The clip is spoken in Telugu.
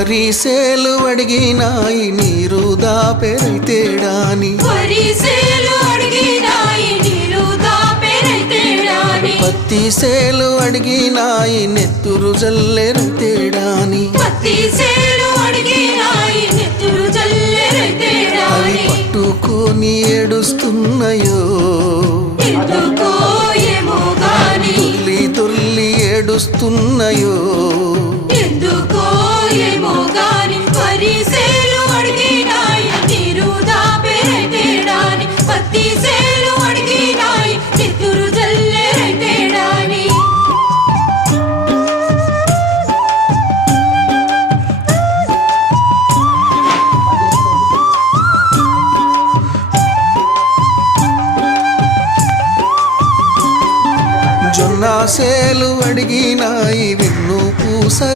వరిసేలు అడిగినాయి నీరు దాపెరైతేడాని పత్తి సేలు అడిగినాయి నెత్తురు జల్లెరైతేడాని అవి పట్టుకొని ఏడుస్తున్నాయో తుల్లి తుల్లి ఏడుస్తున్నాయో జొన్న సేలు అడిగినాయి వెన్ను పూస